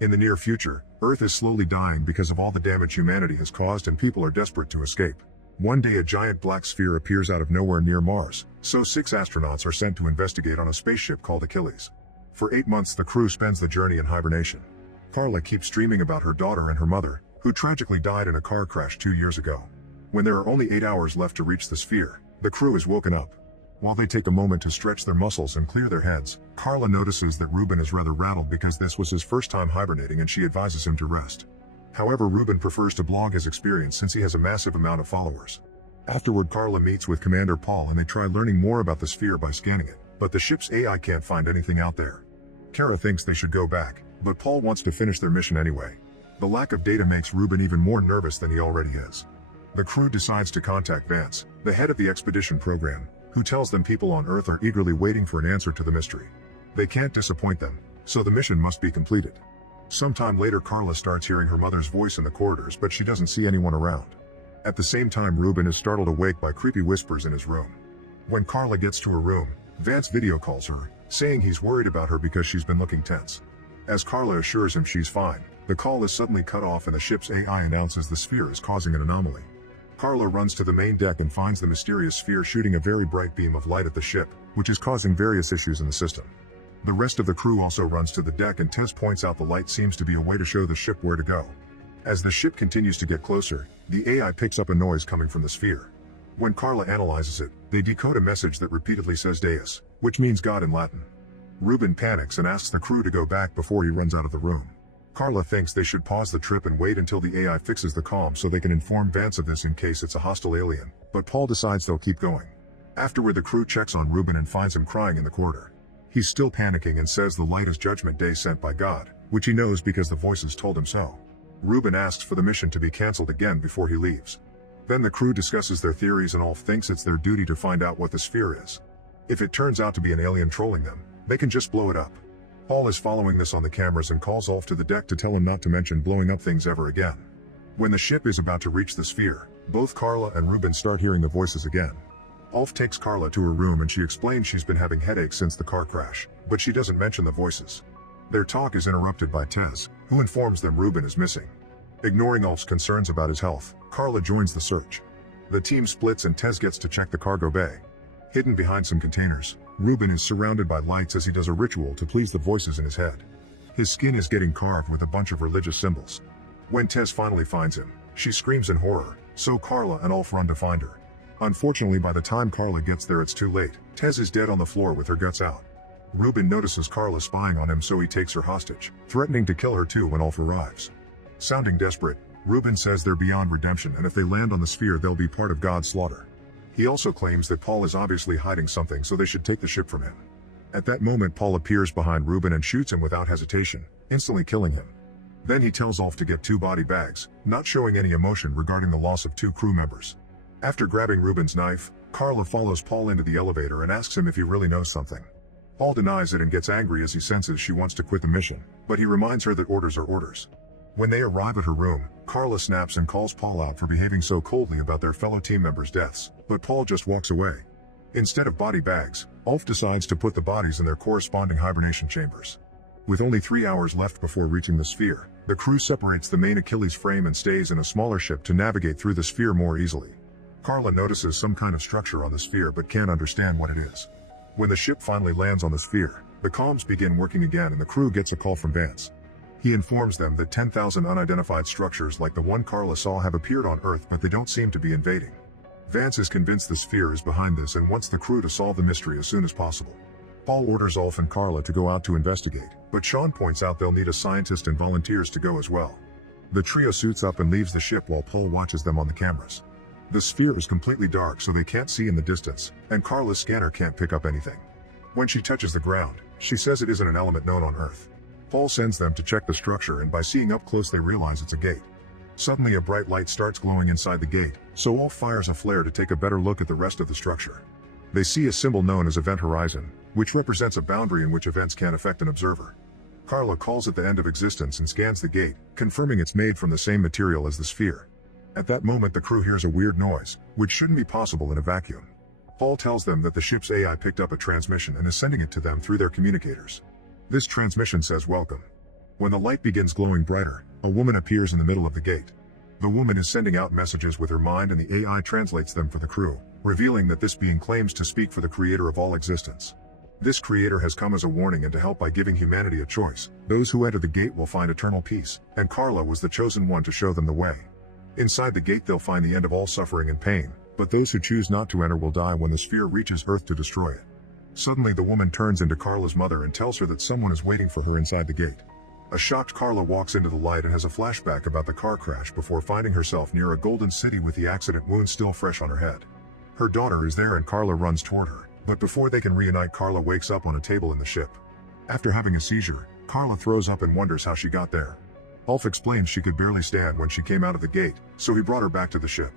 In the near future, Earth is slowly dying because of all the damage humanity has caused and people are desperate to escape. One day a giant black sphere appears out of nowhere near Mars, so 6 astronauts are sent to investigate on a spaceship called Achilles. For 8 months the crew spends the journey in hibernation. Carla keeps dreaming about her daughter and her mother, who tragically died in a car crash 2 years ago. When there are only 8 hours left to reach the sphere, the crew is woken up. While they take a moment to stretch their muscles and clear their heads, Carla notices that Ruben is rather rattled because this was his first time hibernating and she advises him to rest. However, Ruben prefers to blog his experience since he has a massive amount of followers. Afterward, Carla meets with Commander Paul and they try learning more about the sphere by scanning it, but the ship's AI can't find anything out there. Kara thinks they should go back, but Paul wants to finish their mission anyway. The lack of data makes Ruben even more nervous than he already is. The crew decides to contact Vance, the head of the expedition program, who tells them people on Earth are eagerly waiting for an answer to the mystery. They can't disappoint them, so the mission must be completed. Sometime later Carla starts hearing her mother's voice in the corridors but she doesn't see anyone around. At the same time Ruben is startled awake by creepy whispers in his room. When Carla gets to her room, Vance video calls her, saying he's worried about her because she's been looking tense. As Carla assures him she's fine, the call is suddenly cut off and the ship's AI announces the sphere is causing an anomaly. Carla runs to the main deck and finds the mysterious sphere shooting a very bright beam of light at the ship, which is causing various issues in the system. The rest of the crew also runs to the deck and Tess points out the light seems to be a way to show the ship where to go. As the ship continues to get closer, the AI picks up a noise coming from the sphere. When Carla analyzes it, they decode a message that repeatedly says Deus, which means God in Latin. Ruben panics and asks the crew to go back before he runs out of the room. Carla thinks they should pause the trip and wait until the AI fixes the comm so they can inform Vance of this in case it's a hostile alien, but Paul decides they'll keep going. Afterward the crew checks on Ruben and finds him crying in the corridor. He's still panicking and says the light is Judgment Day sent by God, which he knows because the voices told him so. Ruben asks for the mission to be cancelled again before he leaves. Then the crew discusses their theories and Ulf thinks it's their duty to find out what the sphere is. If it turns out to be an alien trolling them, they can just blow it up. Paul is following this on the cameras and calls Ulf to the deck to tell him not to mention blowing up things ever again. When the ship is about to reach the sphere, both Carla and Ruben start hearing the voices again. Ulf takes Carla to her room and she explains she's been having headaches since the car crash, but she doesn't mention the voices. Their talk is interrupted by Tess, who informs them Ruben is missing. Ignoring Ulf's concerns about his health, Carla joins the search. The team splits and Tess gets to check the cargo bay. Hidden behind some containers, Ruben is surrounded by lights as he does a ritual to please the voices in his head. His skin is getting carved with a bunch of religious symbols. When Tess finally finds him, she screams in horror, so Carla and Ulf run to find her. Unfortunately, by the time Carla gets there it's too late. Tess is dead on the floor with her guts out. Ruben notices Carla spying on him so he takes her hostage, threatening to kill her too when Ulf arrives. Sounding desperate, Ruben says they're beyond redemption and if they land on the sphere they'll be part of God's slaughter. He also claims that Paul is obviously hiding something so they should take the ship from him. At that moment Paul appears behind Ruben and shoots him without hesitation, instantly killing him. Then he tells Ulf to get 2 body bags, not showing any emotion regarding the loss of 2 crew members. After grabbing Ruben's knife, Carla follows Paul into the elevator and asks him if he really knows something. Paul denies it and gets angry as he senses she wants to quit the mission, but he reminds her that orders are orders. When they arrive at her room, Carla snaps and calls Paul out for behaving so coldly about their fellow team members' deaths, but Paul just walks away. Instead of body bags, Ulf decides to put the bodies in their corresponding hibernation chambers. With only 3 hours left before reaching the sphere, the crew separates the main Achilles frame and stays in a smaller ship to navigate through the sphere more easily. Carla notices some kind of structure on the sphere but can't understand what it is. When the ship finally lands on the sphere, the comms begin working again and the crew gets a call from Vance. He informs them that 10,000 unidentified structures like the one Carla saw have appeared on Earth but they don't seem to be invading. Vance is convinced the sphere is behind this and wants the crew to solve the mystery as soon as possible. Paul orders Ulf and Carla to go out to investigate, but Sean points out they'll need a scientist and volunteers to go as well. The trio suits up and leaves the ship while Paul watches them on the cameras. The sphere is completely dark so they can't see in the distance, and Carla's scanner can't pick up anything. When she touches the ground, she says it isn't an element known on Earth. Paul sends them to check the structure and by seeing up close they realize it's a gate. Suddenly a bright light starts glowing inside the gate, so Ulf fires a flare to take a better look at the rest of the structure. They see a symbol known as Event Horizon, which represents a boundary in which events can affect an observer. Carla calls it the end of existence and scans the gate, confirming it's made from the same material as the sphere. At that moment the crew hears a weird noise, which shouldn't be possible in a vacuum. Paul tells them that the ship's AI picked up a transmission and is sending it to them through their communicators. This transmission says welcome. When the light begins glowing brighter, a woman appears in the middle of the gate. The woman is sending out messages with her mind and the AI translates them for the crew, revealing that this being claims to speak for the creator of all existence. This creator has come as a warning and to help by giving humanity a choice. Those who enter the gate will find eternal peace, and Carla was the chosen one to show them the way. Inside the gate they'll find the end of all suffering and pain, but those who choose not to enter will die when the sphere reaches Earth to destroy it. Suddenly the woman turns into Carla's mother and tells her that someone is waiting for her inside the gate. A shocked Carla walks into the light and has a flashback about the car crash before finding herself near a golden city with the accident wound still fresh on her head. Her daughter is there and Carla runs toward her, but before they can reunite, Carla wakes up on a table in the ship. After having a seizure, Carla throws up and wonders how she got there. Ulf explains she could barely stand when she came out of the gate, so he brought her back to the ship.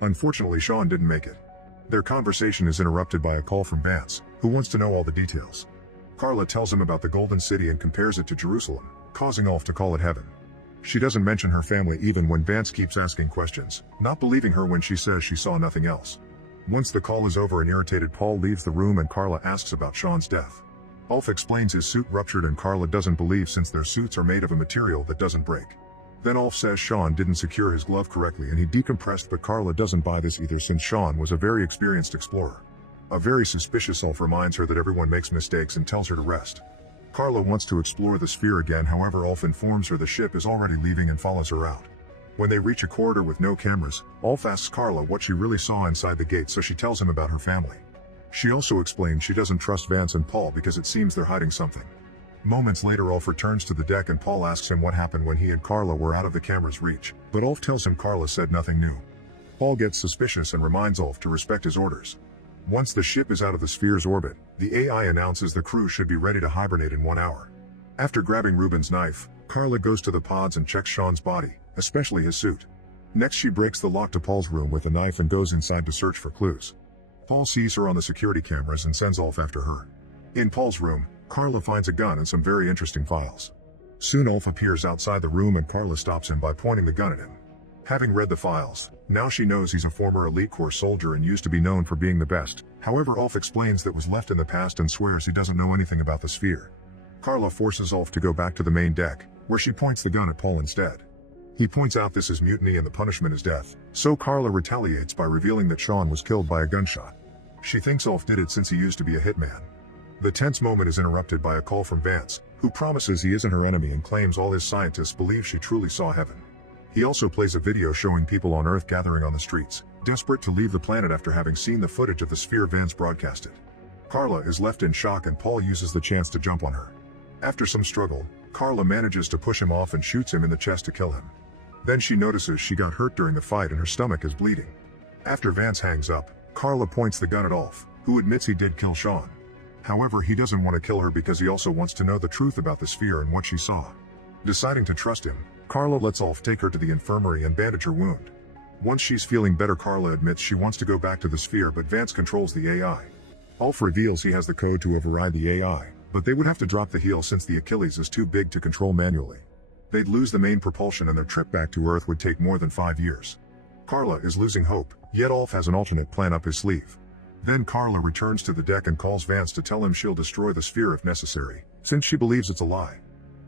Unfortunately, Sean didn't make it. Their conversation is interrupted by a call from Vance, who wants to know all the details. Carla tells him about the Golden City and compares it to Jerusalem, causing Ulf to call it heaven. She doesn't mention her family even when Vance keeps asking questions, not believing her when she says she saw nothing else. Once the call is over, an irritated Paul leaves the room and Carla asks about Sean's death. Ulf explains his suit ruptured and Carla doesn't believe since their suits are made of a material that doesn't break. Then Ulf says Sean didn't secure his glove correctly and he decompressed, but Carla doesn't buy this either since Sean was a very experienced explorer. A very suspicious Ulf reminds her that everyone makes mistakes and tells her to rest. Carla wants to explore the sphere again, however Ulf informs her the ship is already leaving and follows her out. When they reach a corridor with no cameras, Ulf asks Carla what she really saw inside the gate, so she tells him about her family. She also explains she doesn't trust Vance and Paul because it seems they're hiding something. Moments later Ulf returns to the deck and Paul asks him what happened when he and Carla were out of the camera's reach, but Ulf tells him Carla said nothing new. Paul gets suspicious and reminds Ulf to respect his orders. Once the ship is out of the sphere's orbit, the AI announces the crew should be ready to hibernate in 1 hour. After grabbing Ruben's knife, Carla goes to the pods and checks Sean's body, especially his suit. Next she breaks the lock to Paul's room with a knife and goes inside to search for clues. Paul sees her on the security cameras and sends Ulf after her. In Paul's room, Carla finds a gun and some very interesting files. Soon Ulf appears outside the room and Carla stops him by pointing the gun at him. Having read the files, now she knows he's a former Elite Corps soldier and used to be known for being the best. However, Ulf explains that was left in the past and swears he doesn't know anything about the sphere. Carla forces Ulf to go back to the main deck, where she points the gun at Paul instead. He points out this is mutiny and the punishment is death, so Carla retaliates by revealing that Sean was killed by a gunshot. She thinks Ulf did it since he used to be a hitman. The tense moment is interrupted by a call from Vance, who promises he isn't her enemy and claims all his scientists believe she truly saw heaven. He also plays a video showing people on Earth gathering on the streets, desperate to leave the planet after having seen the footage of the sphere Vance broadcasted. Carla is left in shock and Paul uses the chance to jump on her. After some struggle, Carla manages to push him off and shoots him in the chest to kill him. Then she notices she got hurt during the fight and her stomach is bleeding. After Vance hangs up, Carla points the gun at Ulf, who admits he did kill Sean. However, he doesn't want to kill her because he also wants to know the truth about the sphere and what she saw. Deciding to trust him, Carla lets Ulf take her to the infirmary and bandage her wound. Once she's feeling better, Carla admits she wants to go back to the sphere, but Vance controls the AI. Ulf reveals he has the code to override the AI, but they would have to drop the heel since the Achilles is too big to control manually. They'd lose the main propulsion and their trip back to Earth would take more than 5 years. Carla is losing hope, yet Ulf has an alternate plan up his sleeve. Then Carla returns to the deck and calls Vance to tell him she'll destroy the sphere if necessary, since she believes it's a lie.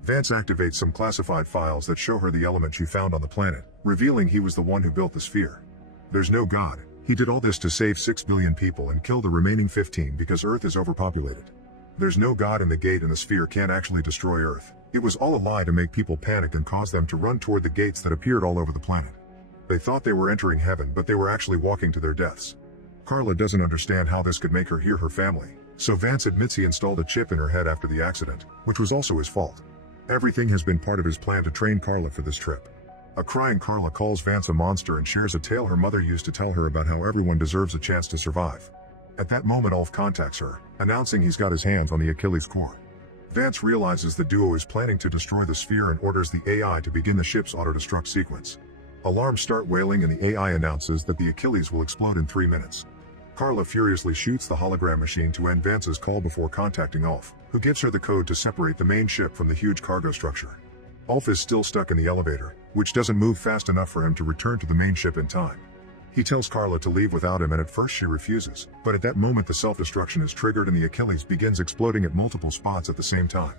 Vance activates some classified files that show her the element she found on the planet, revealing he was the one who built the sphere. There's no God. He did all this to save 6 billion people and kill the remaining 15 because Earth is overpopulated. There's no God in the gate and the sphere can't actually destroy Earth. It was all a lie to make people panic and cause them to run toward the gates that appeared all over the planet. They thought they were entering heaven, but they were actually walking to their deaths. Carla doesn't understand how this could make her hear her family, so Vance admits he installed a chip in her head after the accident, which was also his fault. Everything has been part of his plan to train Carla for this trip. A crying Carla calls Vance a monster and shares a tale her mother used to tell her about how everyone deserves a chance to survive. At that moment Ulf contacts her, announcing he's got his hands on the Achilles core. Vance realizes the duo is planning to destroy the sphere and orders the AI to begin the ship's auto-destruct sequence. Alarms start wailing and the AI announces that the Achilles will explode in 3 minutes. Carla furiously shoots the hologram machine to end Vance's call before contacting Ulf, who gives her the code to separate the main ship from the huge cargo structure. Ulf is still stuck in the elevator, which doesn't move fast enough for him to return to the main ship in time. He tells Carla to leave without him and at first she refuses, but at that moment the self-destruction is triggered and the Achilles begins exploding at multiple spots at the same time.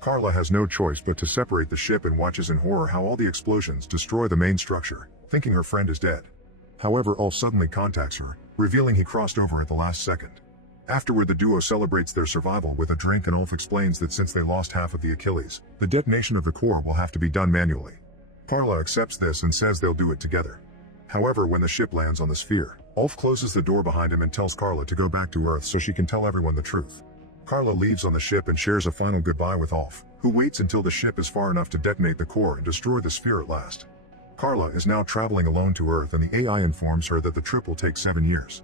Carla has no choice but to separate the ship and watches in horror how all the explosions destroy the main structure, thinking her friend is dead. However, Ulf suddenly contacts her, revealing he crossed over at the last second. Afterward, the duo celebrates their survival with a drink, and Ulf explains that since they lost half of the Achilles, the detonation of the core will have to be done manually. Carla accepts this and says they'll do it together. However, when the ship lands on the sphere, Ulf closes the door behind him and tells Carla to go back to Earth so she can tell everyone the truth. Carla leaves on the ship and shares a final goodbye with Ulf, who waits until the ship is far enough to detonate the core and destroy the sphere at last. Carla is now traveling alone to Earth, and the AI informs her that the trip will take 7 years.